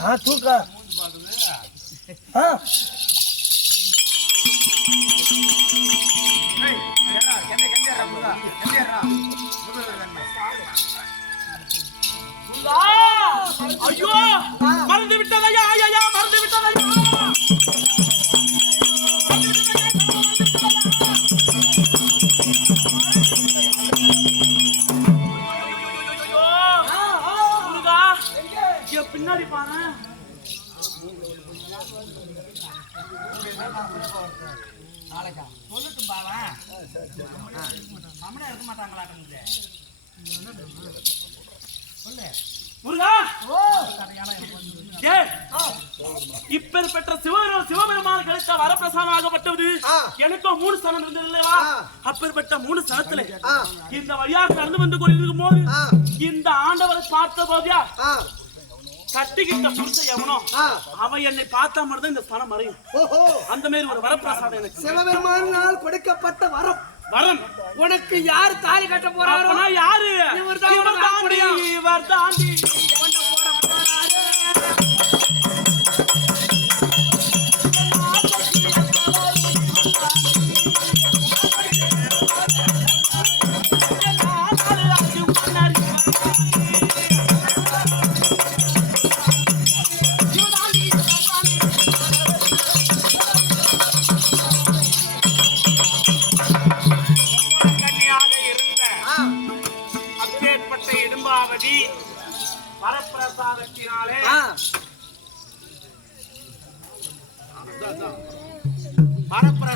ஆ தூக்க ஆ. ஐயோ! பின்னாடி பாரு சொல்லட்டும் பாவா தமிழா இருக்க மாட்டாங்களாட்டு முருகா ஏ இப்பேற்பட்ட சிவபெரு சிவபெருமான கிடைத்த வரப்பிரசாதமாகப்பட்டது ஆ. எனக்கும் மூணு சனம் இருந்தது இல்லையா ஆ. அப்பேற்பட்ட மூணு சனத்துல. இந்த வழியாக நடந்து வந்து கொண்டிருக்கும் போது. இந்த ஆண்டவரை பார்த்த போதியா கட்டிக்கிட்ட புருஷன் எவனோ அவன் என்னை பார்த்தா மட்டும் இந்த ஸ்தலம் மறையும். ஓஹோ. அந்த மாதிரி ஒரு வரப்பிரசாதம் எனக்கு. சிவபெருமானால் கொடுக்கப்பட்ட வரம். வரம். உனக்கு யார் தாலி கட்ட போறாரோ? யாரு? இவர்தான் இவர் முடியும். இவர் தாண்டி இடும்பாவதி வரப்பிரசாதத்தினாலே ஆ. வரப்பிரசாத